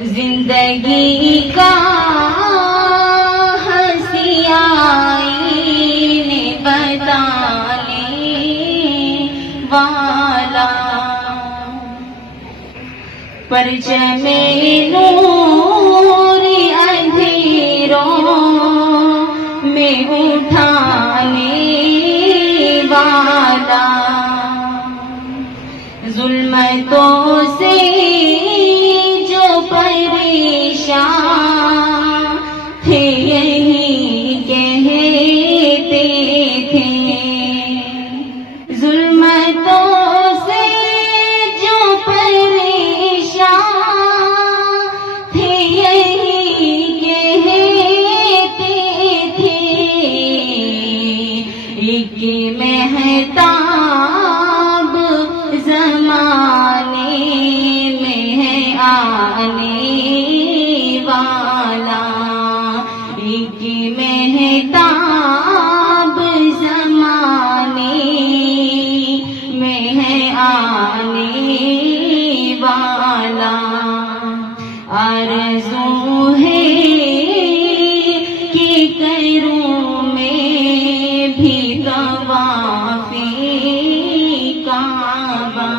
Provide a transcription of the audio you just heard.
زندگی کا ہنسی آئینے بتانے والا، پرچم نور اندھیروں میں اٹھانے والا، ظلمتوں سے جو پریشان تھے یہی کہتے تھے، ظلمتوں سے جو پریشان تھے یہی کہتے تھے، ایک مہتاب زمانے میں ہے آنے والا، ایک مہتاب زمانے میں ہے آنے والا، آرزو ہے کہ کروں میں بھی طواف کعبہ،